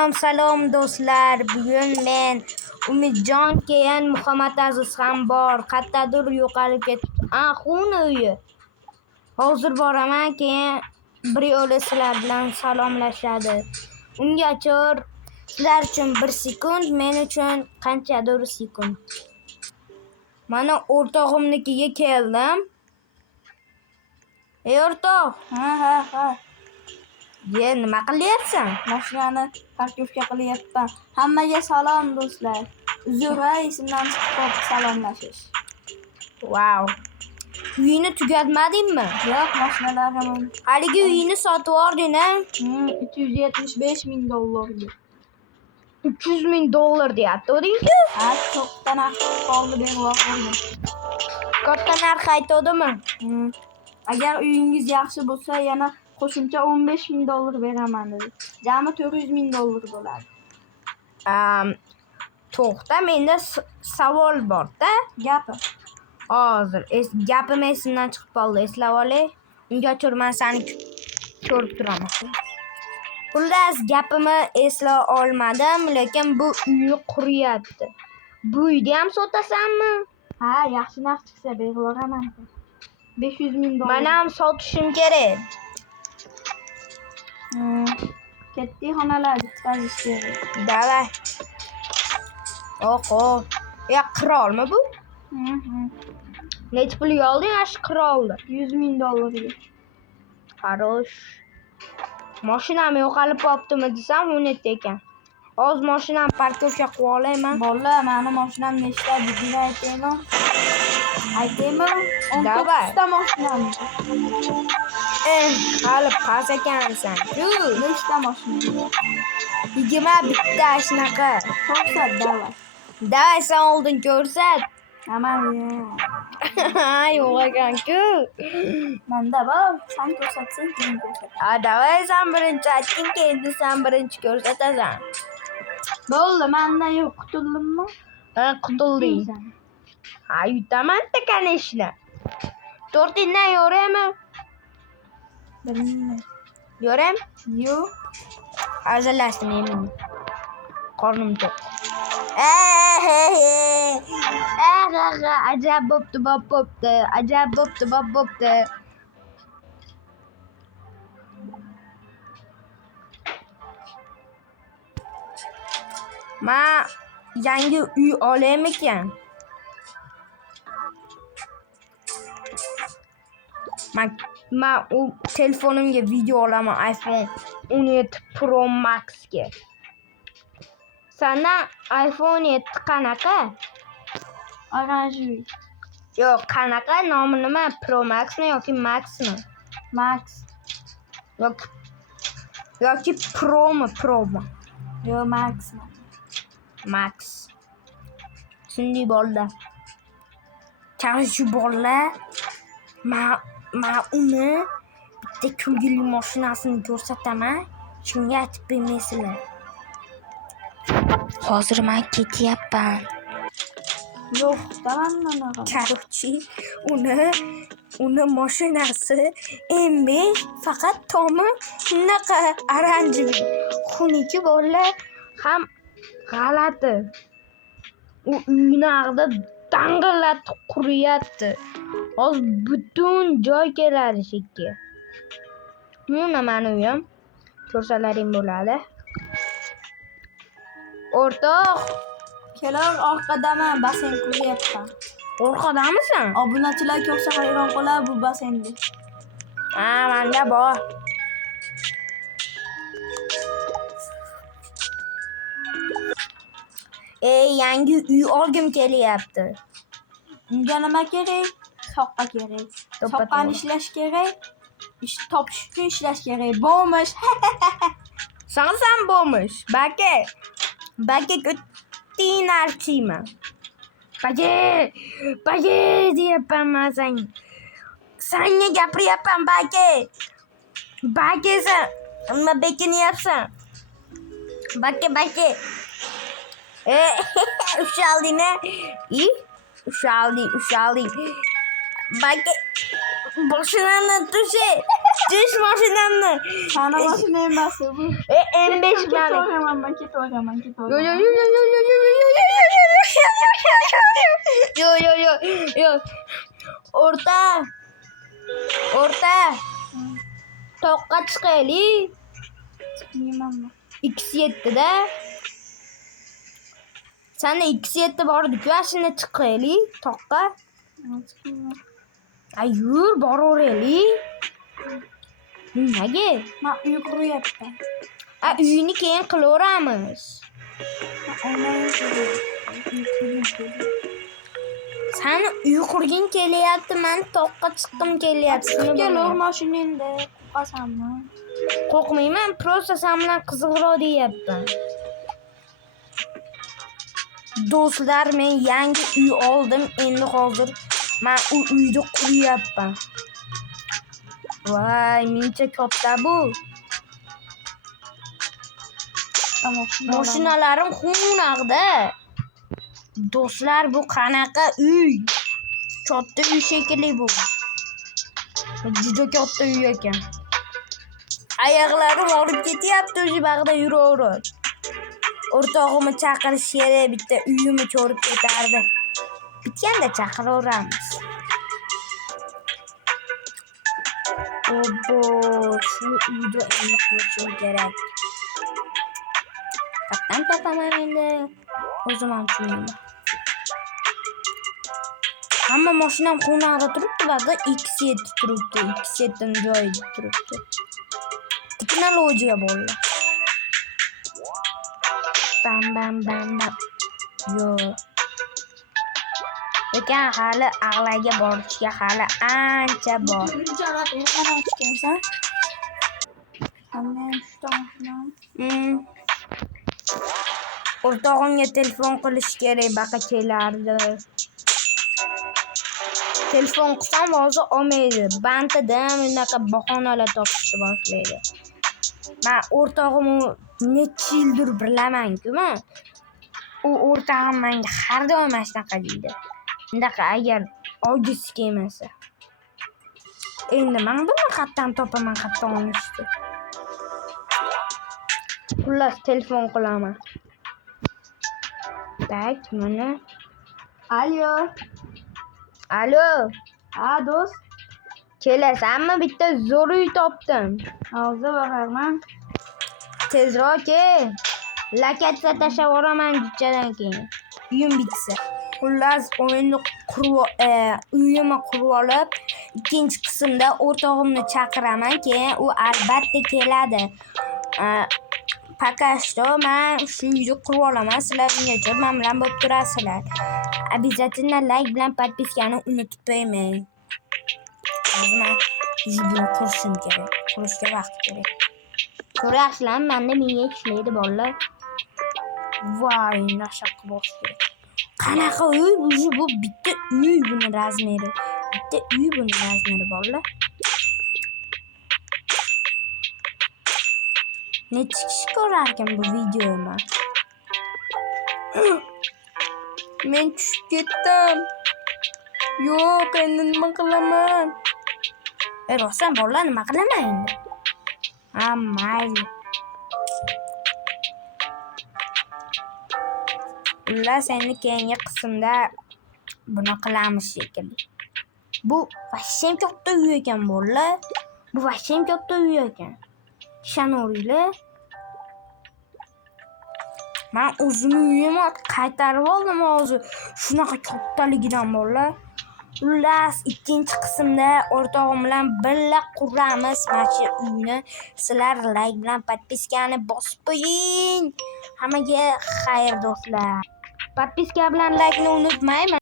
Salom do'stlar, bugun men Umidjon keyin Muhammad Aziz ham bor. Qayerdadir yo'qolib ketdi. Xuni uyi. Hozir boraman, keyin bir sizlar bilan salomlashadi. Ungacha sizlar uchun 1 sekund, men uchun qanchadir sekund. Mana o'rtog'imnikiga keldim. Ey o'rtoq. Ha. Nima qilyapsan? Mashinani parkovka qilyapman. Hammaga salom do'stlar. Uzra ismdan chiqib salomlashish. Wow. Uyini tugatmadingmi? Yo'q, mashinalarim. Haligi uyini sotib yording-a? $275,000. 300 ming dollar deyapti-ku. Ha, to'xtan qoldi berib. Katta narx aytadimi? Agar uyingiz yaxshi bo'lsa, yana qo'shimcha $15,000 beraman dedi. Jami $400,000 bo'ladi. To'xta, menda savol bor-da. Gapir. Hozir gapim esimdan chiqib qoldi, eslab olay. Ungacha men seni ko'rib turaman. Xullas, gapimni eslay olmadim, lekin bu uyni quryapti. Bu uyni ham sotasanmi? Ha, yaxshi narx chiqsa berib yuboraman. $500,000. Men ham sotishim kerak. Katta xonalar chiqarish kerak. Davay. Oho. Qirolmi bu? Necha pul olding ash qirolni? $100,000. Xarosh. Mashinam yo'qolib qolibdimi desam, u net ekan. Hozir mashinamni parkovka qilib olayman. Bola, meni mashinam nechta deb aytaymi? Davay. 19 ta mashinam. Hali pas ekansan. Nechta mashina? 21 shunaqa. Ko'rsat, davay. Davay, sen oldin ko'rsat. Aman. Yo'q ekan-ku. Menda bor, sen ko'rsatsang keyin ko'rsat. Davay, sen birinchi aytding, keyin sen birinchi ko'rsatasan. Bo'ldi, menda yo'q, qutuldimmi? Qutulding. Yutaman-da kanishni. 4ingdan yo'raymi? Bilmayman. Yo'ram? Yo'q. Hazillashdim men. Qornim to'q. Ajab bo'pti, bo'pti. Ajab bo'pti, bo'pti. Men yangi uy olaymikan? Men u telefonimga video olaman, iPhone 17 Pro Max ga. Sana iPhone 7 qanaqa? Orange. Yo'q, qanaqa? Nomi nima? Pro Maxmi yoki Maxmi? Max. Yoki Promi? Yo'q, Max. Max. Shunday bo'ldi. Qarshi bolalar. Men uni bitta kulgili mashinasini ko'rsataman. Shunga aytib bermaysizlar. Hozir men ketyapman. Yo'q, davanman. Qarchi, uni mashinasi M5 faqat tomi shunaqa oranjiy. Xuniki bolalar ham g'alati. U uyni ag'da dang'illatib quryapti. Hozir butun joy keladi shekki. Mana meni uyim. Ko'rsalaring bo'ladi. O'rtoq, Kelar orqadaman, basen quryapman. orqadamisan? Obunachilar ko'rsa hayron qolar bu basenga. Menda bor. Yangi uy olgim kelyapti. Unga nima kerak? Soqqa kerak. Soqqani ishlash kerak. Ish topish uchun ishlash kerak. Bo'lmish. San bo'lmish. Baka ko'tting narchiyman. Baka deyapman men senga. Senga gapiryapman baka. Baka sen nima bekinyapsan? Baka. Ushalding-a? Ushalding. Baka, boshimni tushi. Tush mashinamni. Sana mashina emas bu. M5 bilan. Ketaman. Yo. O'rta. Toqqa chiqaylik. Chiqmaymanmi? X7 da. Sana X7 bordik-ku, shuni chiqaylik toqqa. Chiqmayman. Yur, boraveraylik. Nimaga? Men uy quryapti. Uyni keyin qilaveramiz. Sani uy qurging kelyapti, men toqqa chiqqim kelyapti. Kelur mashinangda qo'rqasanmi? Qo'rqmayman, prosta sen bilan qiziqroq deyapman. Do'stlar, men yangi uy oldim. Endi hozir men u uyni quryapman. Voy, mencha katta bu. Mashinalarim xunaqda. Do'stlar, bu qanaqa uy? Katta uy shekilli bu. Juda katta uy ekan. Oyoqlarim og'rib ketyapti, o'sha bag'da yuraverib. O'rtog'imni chaqirish kerak, bitta uyimni ko'rib ketardi. Bitganda chaqiraveramiz. Obbo, shu uyda endi qurishim kerak. Qatdan topaman endi. O'zim ham tushunmayman. Hamma mashinam xonada turibdi, bag'da X7 turibdi. X7 joyida turibdi. Texnologiya bo'ldi. Bam. Yo. Lekin hali a'laga borishga hali ancha bor. O'rtog'imga telefon qilish kerak, baqa kelardi. Telefon qilsam hozir olmaydi. Bantidan unaqa bahonalar topishni boshlaydi. Men o'rtog'imni necha yildir bilaman-ku men. U o'rtog'im menga har doim shunaqa deydi. Undaqa agar ojiz kelmasa. Endi men buni qayerdan topaman, qayerdan olishdi. Xullas telefon qilaman. Tak, mana. Alo. Ha, do'st. Kelasanmi? Bitta zo'r uy topdim. Hozir borarman. Tezroq kel. Lokatsiya tashlab yuboraman jichadan keyin. Uyim bitsa. Xullas uyimni qurib olib, ikkinchi qismda o'rtog'imni chaqiraman, keyin u albatta keladi. Pakashto men shu uyni qurib olaman, sizlar ungacha men bilan bo'lib turasizlar. Обязательно like bilan подпискani unutmang. Hozir men qurishim kerak. Qurishga vaqt kerak. Ko'rasizlar, menda menga ishlaydi bolalar. Voy, nashaqa boshlaydi. Qanaqa uy? Bu bitta uy buni razmeri. Bitta uy buni razmeri bolalar. Necha kishi ko'rar ekan bu videoni? Men tushib ketdim. Yo'q, endi nima qilaman? Rostdan bolalar, nima qilaman endi? Mayli. Ular seni keyingi qismda buni qilamiz shekilli. Bu vashshem katta uy ekan bolalar. Bu vashshem katta uy ekan. Ishonaveringlar. Men o'zimni uyimni qaytarib oldim hozir. Shunaqa kattaligidan bolalar. Xullas, ikkinchi qismda o'rtog'im bilan birga quramiz mana shu uyni. Sizlar like bilan podpiskani bosib qo'ying. Hammaga xayr do'stlar. Podpiska bilan like ni unutmayman.